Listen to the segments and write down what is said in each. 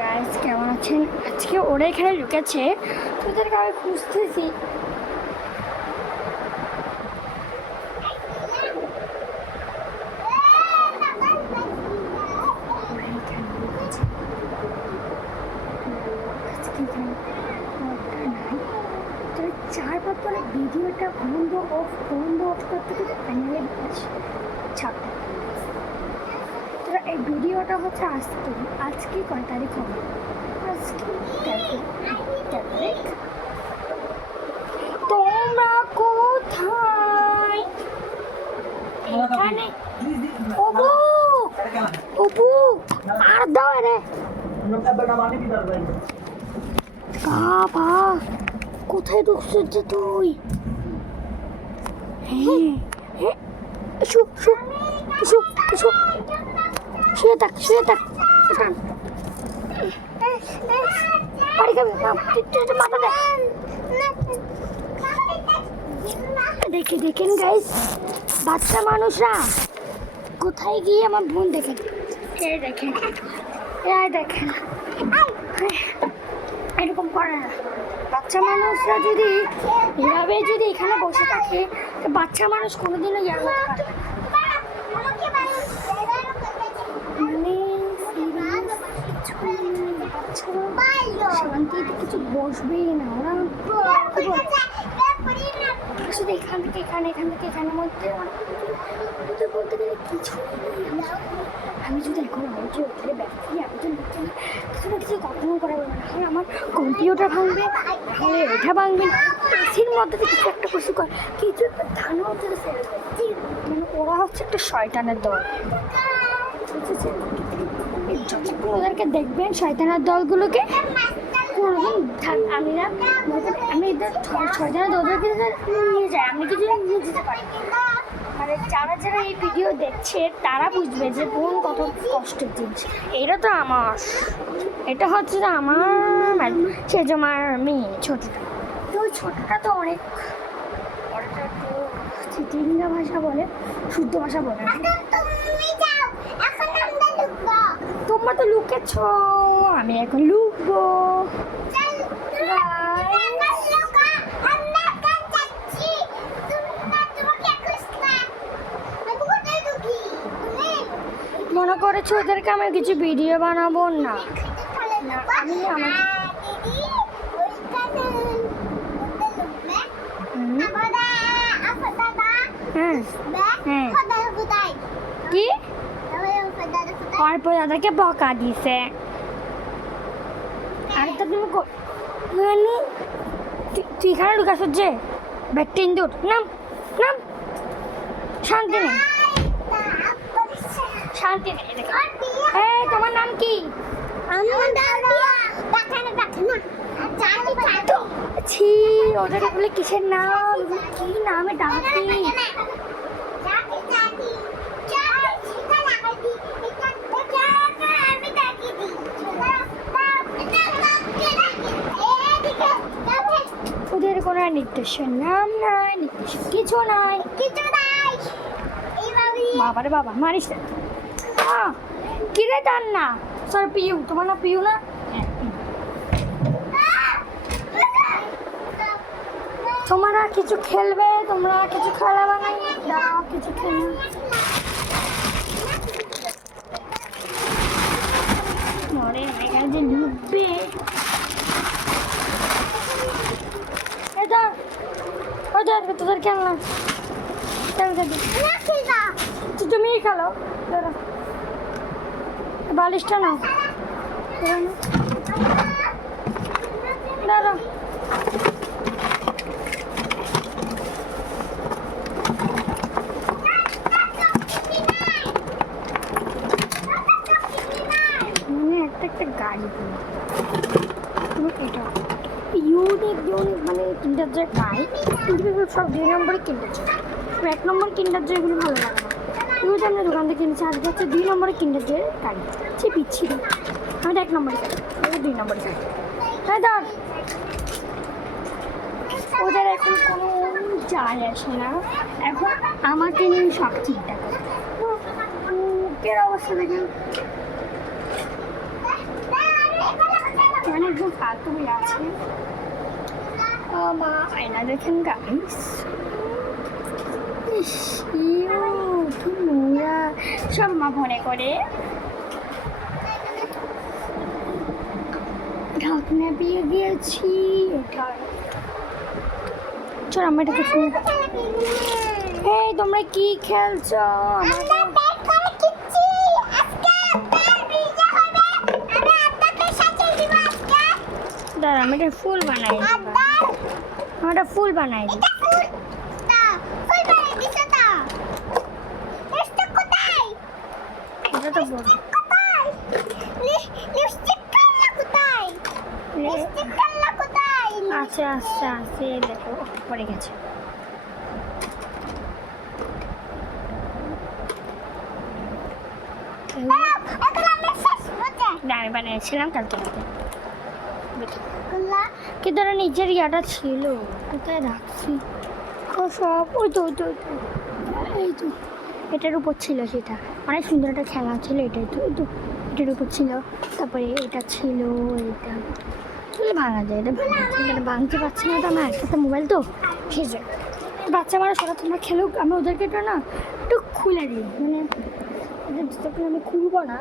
Guys কেমন আছেন? আজকে ওরা এখানে লুকেছে, তোদেরকে আমি খুঁজতেছি। চারবার পরে ভিডিওটা বন্ধ অফ করতে করতে ফাইনালি ছাড়তে। এই ভিডিওটা হচ্ছে আজকে কয় তারিখ হবে? আজকে তারিখ। তোমরা কোথায়? এখানে অপু আর দাও রে বাবা, কোথায় ঢুকছিস যে তুই? হ্যাঁ শুয়ে থাক দেখেন গাইস, বাচ্চা মানুষরা কোথায় গিয়ে আমার বোন দেখেন, দেখেন এরকম করে না। বাচ্চা মানুষরা যদি এভাবে এখানে বসে থাকে, বাচ্চা মানুষ কোনোদিনও ইয়া করতে পারে না। শান্তিতে কিছু বসবেই না ওরা, শুধু এখান থেকে এখানের মধ্যে বলতে গেলে কিছু আমি যদি এখন ওখানে ব্যাপারই আমি তো কিছু কখনো করা যাবে না। হয় আমার কম্পিউটার ভাঙবে, তাহলে এটা ভাঙবে, এসির মধ্যে কিছু একটা কিছু কর, কিছু একটা ধানো হচ্ছে। মানে ওরা হচ্ছে একটা শয়তানের দল, বুঝেছেন? যতক্ষণ ওদেরকে দেখবেন শয়তানের দলগুলোকে কোনোদিন আমি এদের শয়তানের দলগুলোকে নিয়ে যাই, আমি কিছু নিয়ে যেতে পারি। মানে যারা এই ভিডিও দেখছে তারা বুঝবে যে বোন কত কষ্টের জিনিস। এটা হচ্ছে যে আমার সে যে আমার মেয়ে ছোটটা, তো ওই ছোটটা তো অনেক চিটিঙ্গা ভাষা বলে, শুদ্ধ ভাষা বলে না। তোমরা তো লুকেছ, আমি এখন লুকবো। মনে করেছো ওদেরকে আমি কিছু ভিডিও বানাবো না? আমি কি তারপর দাদাকে বকা দিছে। আর তো তুমি তুই এখানে ঢুকাছ যে ব্যাগটা ইন্দুর নাম শান্তি নেই। তোমার নাম কি? ওদের বলে কিসের নাম, কি নামে ডাকি? ওদের কোনো নির্দিষ্ট নাম নাই, কিছু নাই। বাবারে বাবা মারিস না। কিরে টান না স্যার, পিউ তোমার না? পিউ না? তোমরা কিছু খেলবে? তোমরা কিছু খেলা বানাই দাও, কিছু খেলা। এখানে যে ঢুকবে তোদের খেলনা তুমি খেলো, বালিশটা নাও দাঁড়া। একটা গাড়ি এটা ইউনিক মানে কিন্ডার জয় পাই, কিন্তু সব 2 নম্বরে কিন্ডার জয়, 1 নম্বর কিন্ডার জয় এগুলো ভালো লাগে না। এগুলো তো আমরা দোকান থেকে কিনেছি, আজকে হচ্ছে 2 নম্বরে কিন্ডার জয়ের গাড়ি। সে পিচ্ছিল, আমি তো 1 নম্বরে গাড়ি, 2 নম্বরে গাড়ি। হ্যাঁ ধর, ওদের এখন কোনো যায় আসে না, এখন আমাকে নিয়ে সব চিন্তা করে। মুখের অবস্থা দেখেন, একটু ফালতু হয়ে আছে। মা আয়না দেখেন গাইস, ইস ইউ কি নোংরা সব মা মনে করে। ঢাকনা পেয়ে গিয়েছি। এটা চল আমরা এটা কিছু। এই তোমরা কি খেলছো? দাঁড়া আমি একটা ফুল বানাই, আমরা ফুল বানাই দিই। এটা তো বল আচ্ছা আচ্ছা আচ্ছা দেখো পড়ে গেছে। আমি বানিয়েছিলাম কালকে রাতে, কিন্তু ওরা নিজের ইয়াটা ছিল কোথায় রাখছি ও সব। ওই তো ওই তো ওই তো এই তো এটার উপর ছিল, সেটা অনেক সুন্দর একটা খেলা ছিল। এটাই তো ওই তো এটার উপর ছিল। তারপরে এটা ছিল, এটা ভাঙা যায়, এটা ভাঙা যায়, এটা ভাঙতে পারছি না তো। আমার একসাথে মোবাইল তো সেই জন্য বাচ্চা মানুষ ওরা তোমরা খেলুক, আমি ওদেরকে এটা না একটু খুলে দিই, মানে ওদের যতক্ষণ আমি খুলবো না।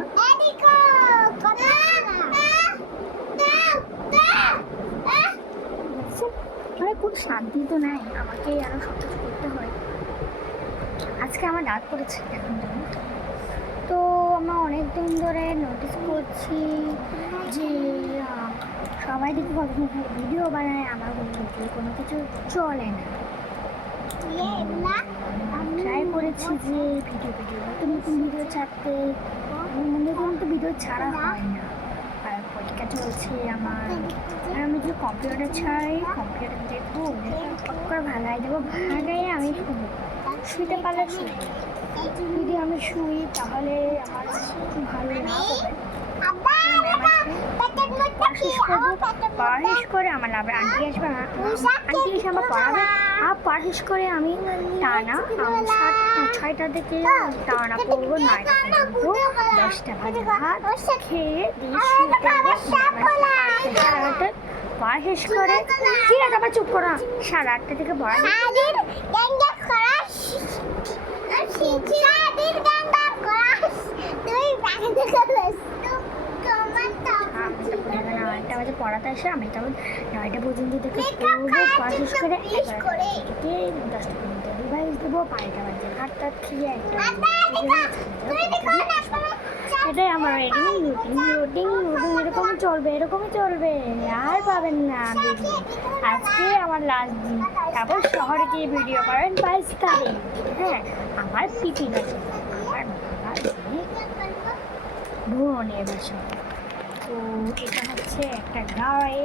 মানে খুব শান্তি তো নাই, আমাকে আরও সব কিছু করতে হয়। আজকে আমার রাত পড়েছে এখন তো আমরা অনেক দিন ধরে নোটিস করছি যে সবাই দেখি কত সুন্দর ভিডিও বানায়, আমার কোনো কিছু চলে না। ট্রাই করেছি যে নতুন নতুন ভিডিও ছাড়তে, মনে করুন তো ভিডিও ছাড়া হয় না। আর পরীক্ষা চলছে আমার, আর আমি যে কম্পিউটার ছাড়াই কম্পিউটার দেখবো, পট করে ভাগাই দেবো, ভাগাই আমি শুইতে পারলে শুই। যদি আমি শুই তাহলে আমার খুব ভালো লাভ হবে। পড়াশ করে আমার লাভ, আন্টি আসবে, আন্টি এসে আমার পড়াবে। আর পড়াশ করে আমি টানা 6টা থেকে টানা পড়বো 9টা পর্যন্ত, 10টা বাজে ভাত খেয়ে দিয়ে পড়া শেষ করে ঠিক আছে আবার চুপ করা 8:30 থেকে পড়া পড়াতে আসে। আমি তারপর 9টা পর্যন্ত থেকে পড়বো, পড়া শেষ করে 10টা পর্যন্ত রিভাইজ দেবো, 12টা বাজে ভাত টাত খেয়ে এটাই আমার রুটিন এরকমই চলবে আর পাবেন না ভিডিও। আজকে আমার লাস্ট দিন, তারপর শহরে গিয়ে ভিডিও করেন 22 তারিখ। হ্যাঁ আমার পিপি আছে, আমার বোনের বাসা। তো এটা হচ্ছে একটা গায়ে,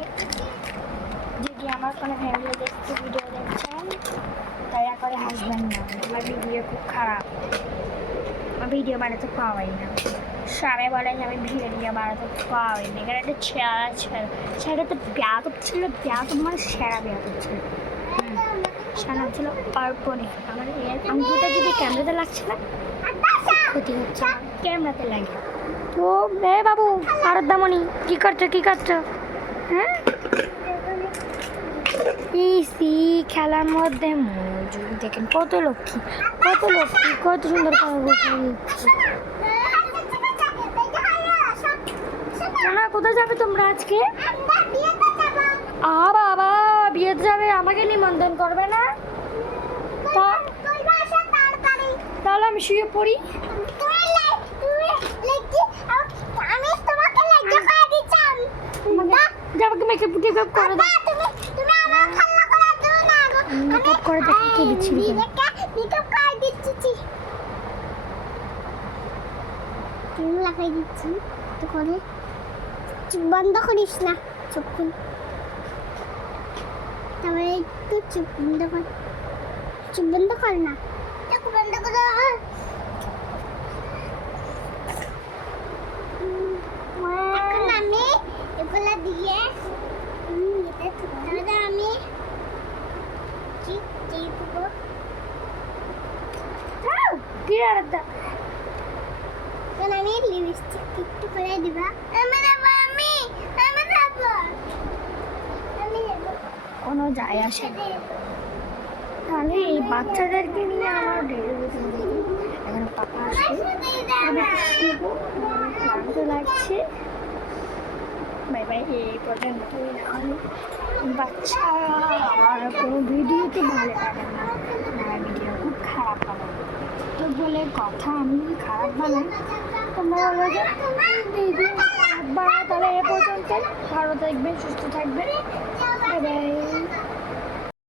যদি আমার কোনো ফ্যামিলি দেখতে ভিডিও দেখছেন দয়া করে হাসবেন না, আমার ভিডিও খুব খারাপ, আমার ভিডিও বানাতে পাওয়াই না। সবাই বলে যে আমি ভিডিও বানাতে পাওয়াই না, এখানে একটা ছেড়া তো ব্যাধব ছিল, ব্যাধব মানে সেরা ব্যাধব ছিল। সেরা ছিল অর্পণে। আমার আঙ্গুলটা যদি ক্যামেরাতে লাগছে না ক্ষতি হচ্ছে, ক্যামেরাতে লাগে। তো রে বাবু আরাধ্যামণি কী করছো হ্যাঁ? ইসি খেলার মধ্যে মজুর দেখেন, কত লক্ষ্মী কত সুন্দর করে বসে দিচ্ছি। কোথায় যাবে তোমরা আজকে? বাবা বিয়েতে যাবে, আমাকে নিমন্ত্রণ করবে না? তাহলে আমি শুয়ে পড়ি। যাবাকে মেকআপ করে দাও, মেকআপ করে দেখো কি দিচ্ছি, লাগাই দিচ্ছি তো করে। চুপ বন্ধ করিস না, চুপ কর, তারপরে একটু চুপ বন্ধ কর না, চুপ বন্ধ করো। এখন আমি এগুলা দিয়ে আমি কি আলাদা আমি লিপস্টিক একটু করে দিবা। আমার কোনো যায় আসে না। তাহলে এই বাচ্চাদেরকে নিয়ে আমার এখন পাপা আসবে, আমি একটু শুবো, ক্লান্ত লাগছে। বাই বাই, এই পর্যন্ত। এখন বাচ্চা আমার কোনো ভিডিওতে ভালো লাগে না, আমার ভিডিও খুব খারাপ বানায়। তো বলে কথা, আমি যদি খারাপ বানাই তোমরা বলো যে দিদি খারাপ বানায়। তাহলে এ পর্যন্ত, ভালো থাকবেন, সুস্থ থাকবেন, বাই বাই।